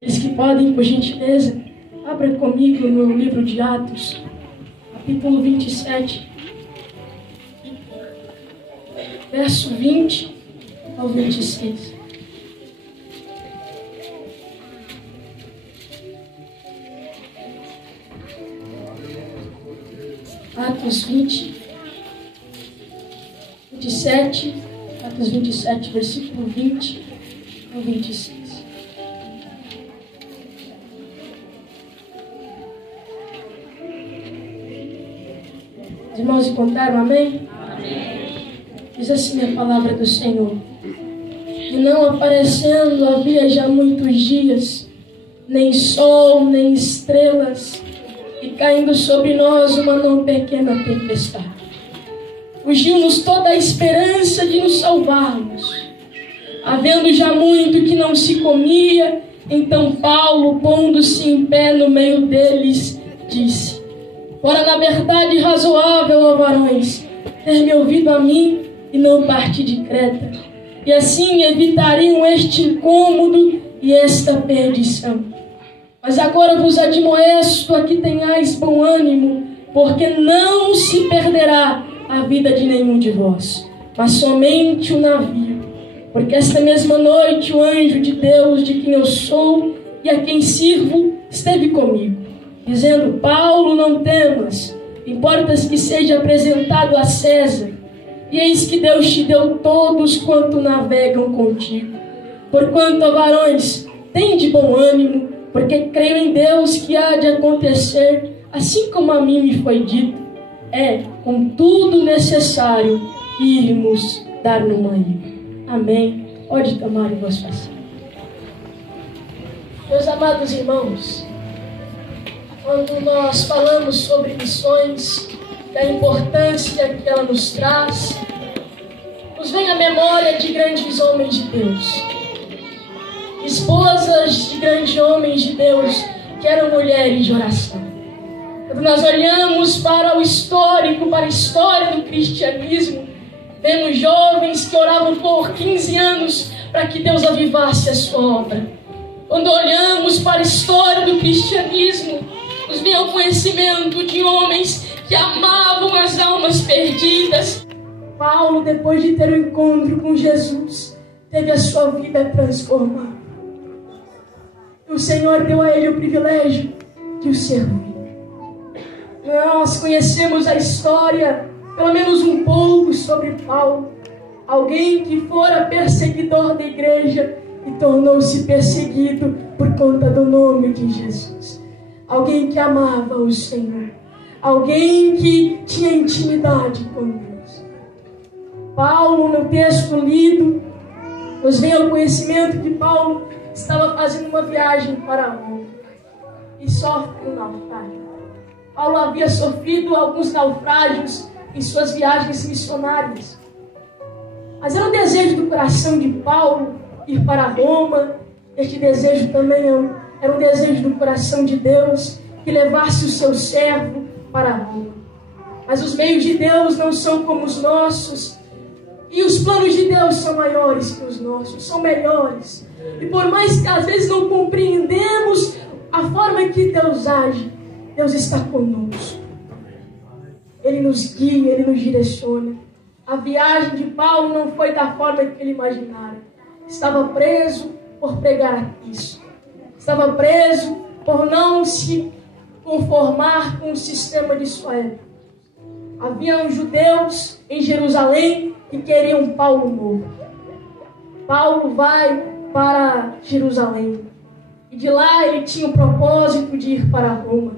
Eles que podem, por gentileza, abra comigo no livro de Atos, capítulo 27, verso 20 ao 26. Atos 27, versículo 20 ao 26. Os irmãos encontraram, amém? Amém. Diz assim a palavra do Senhor. E não aparecendo havia já muitos dias, nem sol, nem estrelas, e caindo sobre nós uma não pequena tempestade. Fugiu-nos toda a esperança de nos salvarmos. Havendo já muito que não se comia, então Paulo, pondo-se em pé no meio deles, disse: Ora, na verdade razoável, ó varões, ter-me ouvido a mim e não partir de Creta, e assim evitariam este incômodo e esta perdição. Mas agora vos admoesto a que tenhais bom ânimo, porque não se perderá a vida de nenhum de vós, mas somente o navio. Porque esta mesma noite o anjo de Deus, de quem eu sou e a quem sirvo, esteve comigo, dizendo: Paulo, não temas, importas que seja apresentado a César. E eis que Deus te deu todos quanto navegam contigo. Porquanto, ó varões, tende bom ânimo, porque creio em Deus que há de acontecer, assim como a mim me foi dito. É, contudo, necessário irmos dar numa ilha. Amém. Pode tomar em voz passada. Meus amados irmãos, quando nós falamos sobre missões, da importância que ela nos traz, nos vem a memória de grandes homens de Deus, esposas de grandes homens de Deus, que eram mulheres de oração. Quando nós olhamos para o histórico, para a história do cristianismo, vemos jovens que oravam por 15 anos para que Deus avivasse a sua obra. Quando olhamos para a história do cristianismo, nos vem o conhecimento de homens que amavam as almas perdidas. Paulo, depois de ter um encontro com Jesus, teve a sua vida transformada. O Senhor deu a ele o privilégio de o servir. Nós conhecemos a história, pelo menos um pouco, sobre Paulo. Alguém que fora perseguidor da igreja e tornou-se perseguido por conta do nome de Jesus. Alguém que amava o Senhor. Alguém que tinha intimidade com Deus. Paulo, no texto lido, nos vem ao conhecimento que Paulo estava fazendo uma viagem para Roma e sofre um naufrágio. Paulo havia sofrido alguns naufrágios em suas viagens missionárias. Mas era um desejo do coração de Paulo ir para Roma. Este desejo também era um desejo do coração de Deus, que levasse o seu servo para Roma. Mas os meios de Deus não são como os nossos, e os planos de Deus são maiores que os nossos, são melhores. E por mais que às vezes não compreendemos a forma que Deus age, Deus está conosco. Ele nos guia, Ele nos direciona. A viagem de Paulo não foi da forma que ele imaginara. Estava preso por pregar a Cristo. Estava preso por não se conformar com o sistema de sua época. Havia judeus em Jerusalém que queriam Paulo morto. Paulo vai para Jerusalém. E de lá ele tinha o propósito de ir para Roma.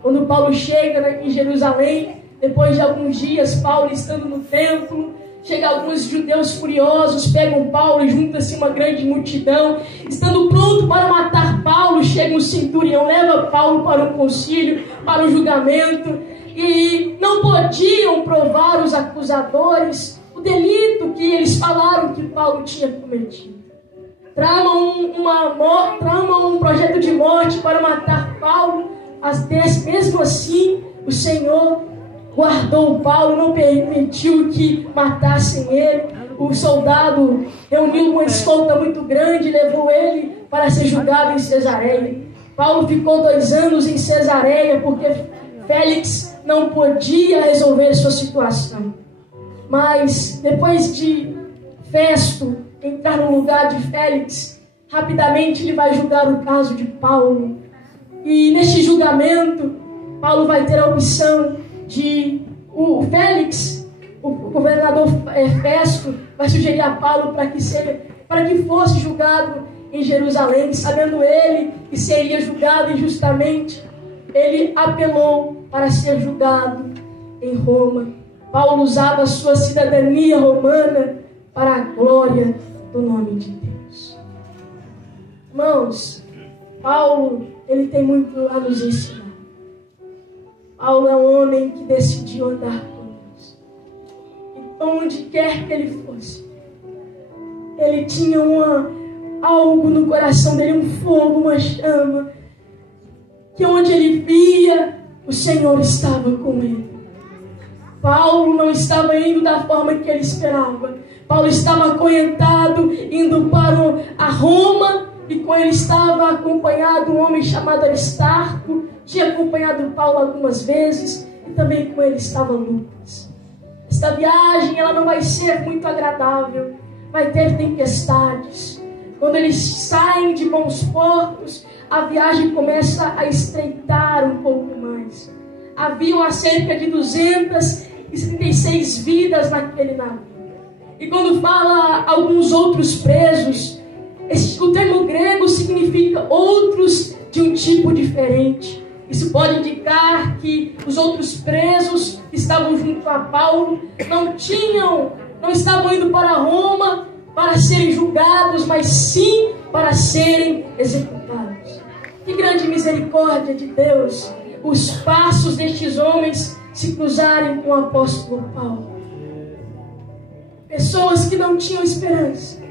Quando Paulo chega em Jerusalém, depois de alguns dias, Paulo estando no templo, chega alguns judeus furiosos, pegam Paulo e junta-se uma grande multidão. Estando pronto para matar Paulo, chega um centurião, leva Paulo para um concílio, para um julgamento. E não podiam provar os acusadores o delito que eles falaram que Paulo tinha cometido. Tramam um projeto de morte para matar Paulo. Mesmo assim, o Senhor guardou Paulo, não permitiu que matassem ele. o soldado reuniu uma escolta muito grande e levou ele para ser julgado em Cesareia. Paulo ficou 2 anos em Cesareia porque Félix não podia resolver sua situação. Mas depois de Festo entrar no lugar de Félix, rapidamente ele vai julgar o caso de Paulo. E neste julgamento, Paulo vai ter a opção de o Félix, o governador Festo, vai sugerir a Paulo para que fosse julgado em Jerusalém, sabendo ele que seria julgado injustamente. Ele apelou para ser julgado em Roma. Paulo usava a sua cidadania romana para a glória do nome de Deus. Irmãos, Paulo, ele tem muito a nos ensinar. Paulo é um homem que decidiu andar com Deus. E onde quer que ele fosse, ele tinha algo no coração dele, um fogo, uma chama, que onde ele via, o Senhor estava com ele. Paulo não estava indo da forma que ele esperava. Paulo estava acorrentado, indo para a Roma, e com ele estava acompanhado um homem chamado Aristarco, tinha acompanhado Paulo algumas vezes, e também com ele estava Lucas. Esta viagem, ela não vai ser muito agradável, vai ter tempestades. Quando eles saem de bons portos, a viagem começa a estreitar um pouco mais. Haviam cerca de 236 vidas naquele navio. E quando fala alguns outros presos, o termo grego significa outros de um tipo diferente. Isso pode indicar que os outros presos que estavam junto a Paulo não estavam indo para Roma para serem julgados, mas sim para serem executados. Que grande misericórdia de Deus, os passos destes homens se cruzarem com o apóstolo Paulo. Pessoas que não tinham esperança.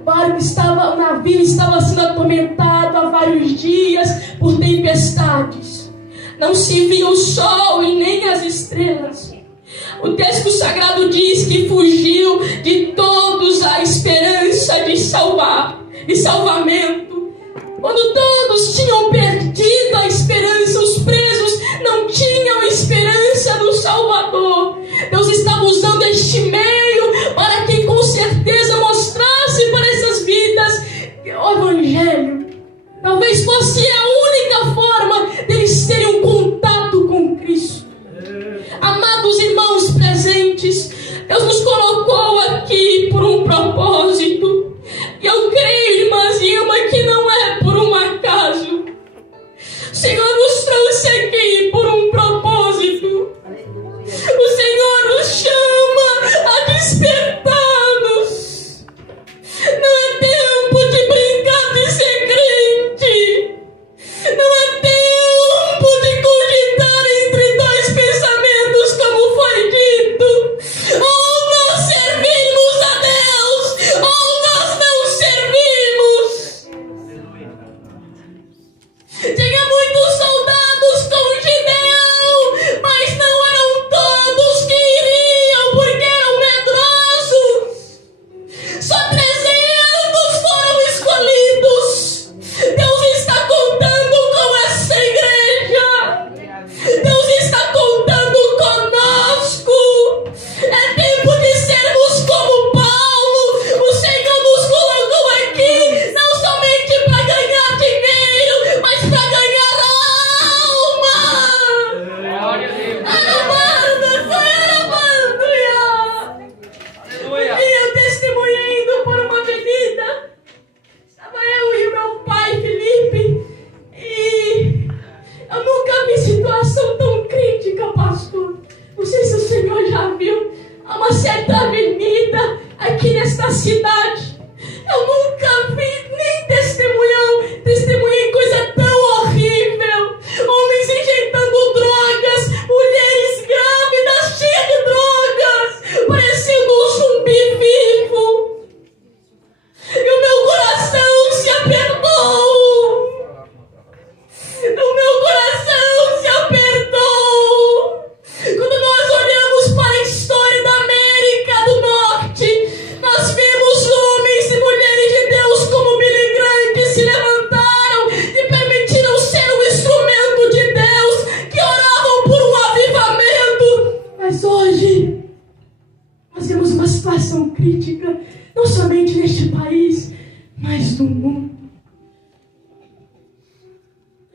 O navio estava sendo atormentado há vários dias por tempestades. Não se via o sol e nem as estrelas. O texto sagrado diz que fugiu de todos a esperança de salvamento. Quando todos tinham perdido a esperança, os presos não tinham esperança no Salvador. Deus estava usando este meio para que com certeza mostrasse para essas vidas o Evangelho. Talvez fosse a única forma deles terem um contato com Cristo. Amados irmãos presentes, Deus nos colocou aqui por um propósito. E eu creio, irmãs e irmãs, que não é por um acaso. O Senhor nos trouxe aqui por um propósito. O Senhor nos chama a despertar-nos. Não é tempo de brincar de ser crente. Não é tempo de cogitar entre dois pensamentos, como foi dito. Ou nós servimos a Deus, ou nós não servimos. Tinha muitos soldados com Gideão, mas não eram todos que iriam, porque eram medrosos. Só 300 foram escolhidos. Deus está contando com essa igreja. Deus está contando conosco. É tempo de sermos como Paulo. O Senhor nos colocou aqui não somente para ganhar dinheiro, mas para ganhar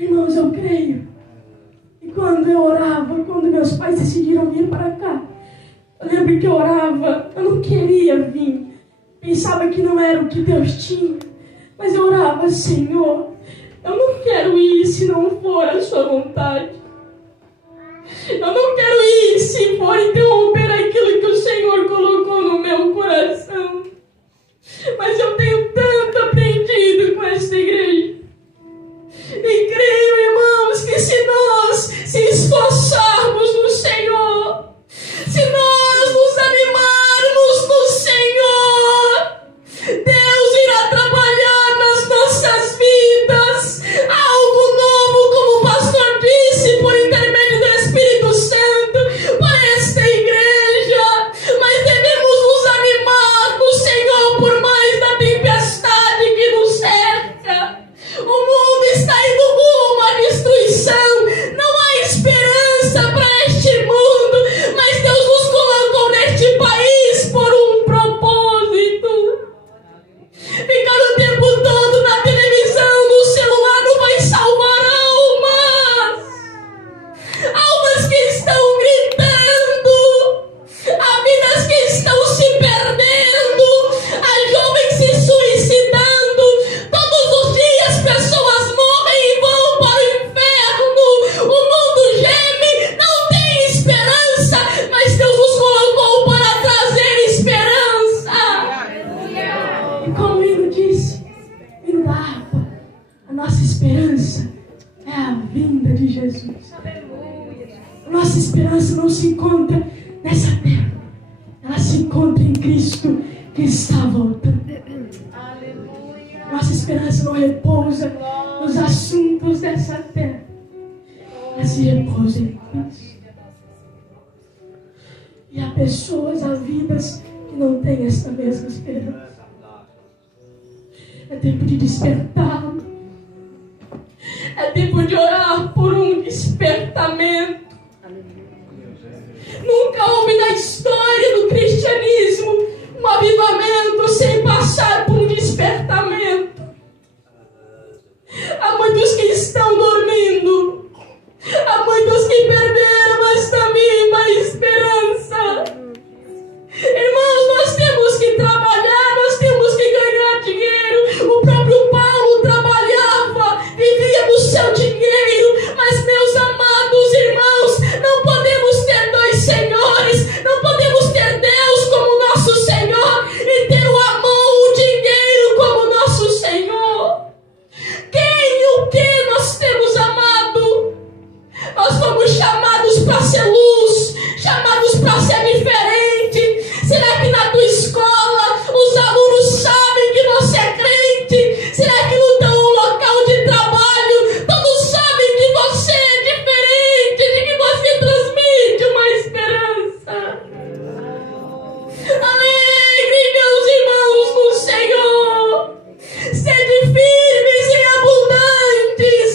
Irmãos, eu creio. E quando eu orava, quando meus pais decidiram vir para cá, eu lembro que eu orava, eu não queria vir. Pensava que não era o que Deus tinha. Mas eu orava, Senhor, eu não quero ir se não for a sua vontade. Eu não quero ir se for interromper aquilo que o Senhor colocou no meu coração. Mas eu tenho tanto aprendido com esta igreja. E creio, irmãos, que se nós se esforçarmos no Senhor, se nós nos animarmos no Senhor, Deus irá trabalhar nas nossas vidas algo novo, como o pastor disse, por intermédio do Espírito Santo, para esta igreja. Mas devemos nos animar no Senhor por mais da tempestade que nos cerca. O mundo está indo rumo à destruição. Não há esperança para este mundo, mas Deus nos colocou neste país por um propósito. Ficar o tempo todo na televisão, no celular, não vai salvar almas. Almas que estão gritando, há vidas que estão se perdendo, há jovens se suicidando. Todos os dias pessoas morrem e vão para o inferno. O mundo geme, não tem esperança, mas Deus nos colocou para trazer esperança. E como o hino disse, o hino da harpa, a nossa esperança é a vinda de Jesus. A nossa esperança não se encontra nessa terra, ela se encontra em Cristo que está voltando. Nossa esperança não repousa nos assuntos dessa terra, mas se repousa em Cristo. E há pessoas, há vidas que não têm essa mesma esperança. É tempo de despertar. É tempo de orar por um despertamento. Nunca houve na história do cristianismo um avivamento sem passar por um despertamento. Há muitos que estão dormindo. Há muitos que perderam esta mínima esperança. Irmãos, nós temos que trabalhar, nós temos que ganhar dinheiro. O próprio Paulo trabalhava, vivia do seu dinheiro. Mas, meus amados irmãos, não podemos ter dois senhores. Não podemos ter Deus como nosso Senhor e ter o amor, o dinheiro como nosso Senhor. Quem e o que nós temos amado? Nós fomos chamados para ser luz, chamados para ser diferente. Será que na tua escola os alunos sabem que você é crente? Será que no teu local de trabalho todos sabem que você é diferente, de que você transmite uma esperança? Alegre, meus irmãos no Senhor, sede firmes e abundantes.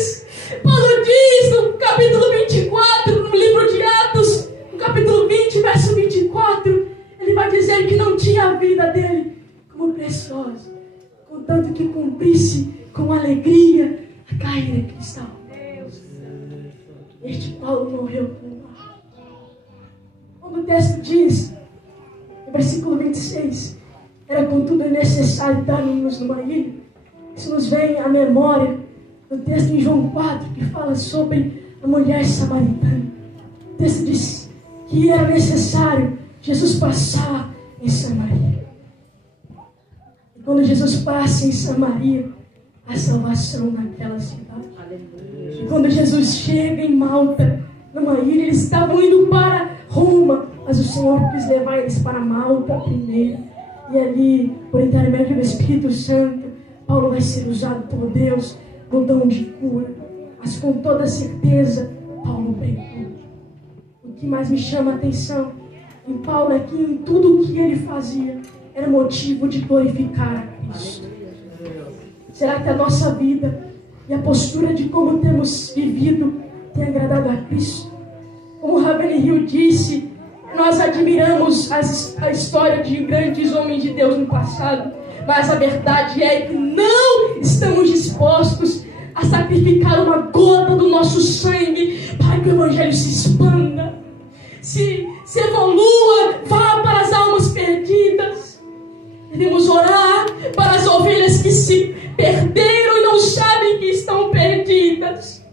Paulo diz no capítulo 24, no livro de Atos, no capítulo 20, verso 24, ele vai dizer que não tinha a vida dele como preciosa, contanto que cumprisse com alegria a carreira cristã. Este Paulo morreu por nós. Como o texto diz, no versículo 26, era contudo necessário estarmos numa ilha. Isso nos vem à memória do texto em João 4, que fala sobre a mulher samaritana. O texto diz que era necessário Jesus passar em Samaria. E quando Jesus passa em Samaria, há salvação naquela cidade. E quando Jesus chega em Malta, numa ilha, eles estavam indo para Roma, mas o Senhor quis levar eles para Malta primeiro. E ali, por intermédio do Espírito Santo, Paulo vai ser usado por Deus no dom de cura. Mas com toda certeza, Paulo pregou. O que mais me chama a atenção em Paulo é que em tudo o que ele fazia era motivo de glorificar a Cristo. Será que a nossa vida e a postura de como temos vivido tem agradado a Cristo? Como Ravenna Hill disse, nós admiramos a história de grandes homens de Deus no passado, mas a verdade é que não estamos dispostos a sacrificar uma gota nosso sangue, para que o Evangelho se expanda, se evolua, vá para as almas perdidas. Devemos orar para as ovelhas que se perderam e não sabem que estão perdidas.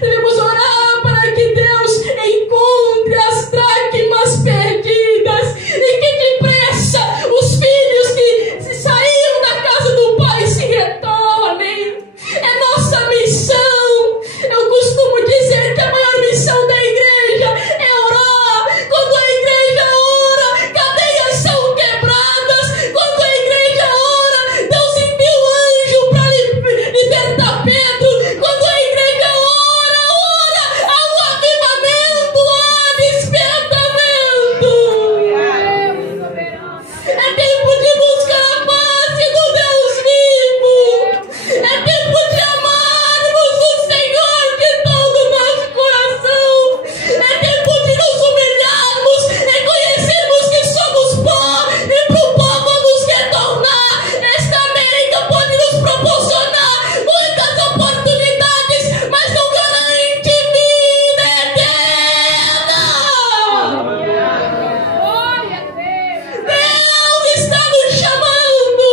Devemos orar para que Deus encontre as dracmas perdidas e que depressa os filhos que se saíram da casa do Pai se retornem. É nossa missão. Eu costumo dizer que a maior missão da igreja é orar. Quando a igreja ora, cadeias são quebradas. Quando a igreja ora, Deus envia um anjo para libertar Pedro. Quando a igreja ora, há um avivamento, há despertamento. É tempo de buscar a face do Deus vivo. É tempo de amarmos o Senhor de todo o nosso coração. É tempo de nos humilharmos, reconhecermos que somos pó e para o pó vamos retornar. Esta América pode nos proporcionar muitas oportunidades, mas não garante vida eterna. Deus está nos chamando.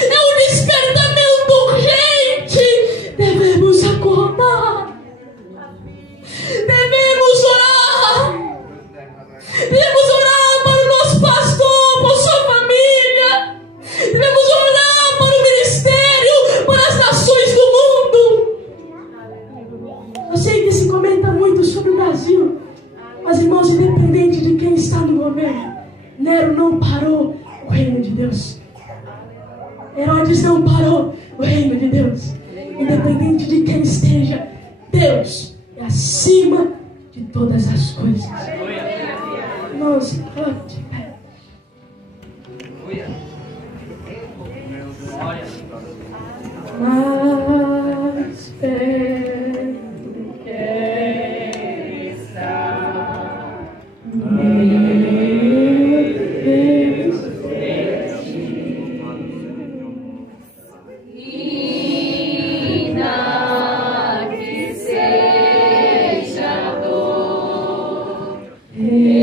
É um despertamento urgente. Devemos acordar. Devemos orar. Devemos orar para o nosso pastor, por sua família. Devemos orar para o ministério, para as nações do mundo. Eu sei que se comenta muito sobre o Brasil, mas, irmãos, independente de quem está no governo, Nero não parou o reino de Deus. Herodes não parou o reino de Deus. Independente de quem esteja, Deus é acima de todas as coisas. Irmãos, coloque de pé. Mais perto quem está, meu Deus, ainda que seja dor, mais alto.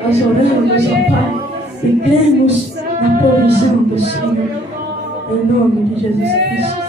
Nós oramos, ó Pai, e cremos na provisão do Senhor, em nome de Jesus Cristo.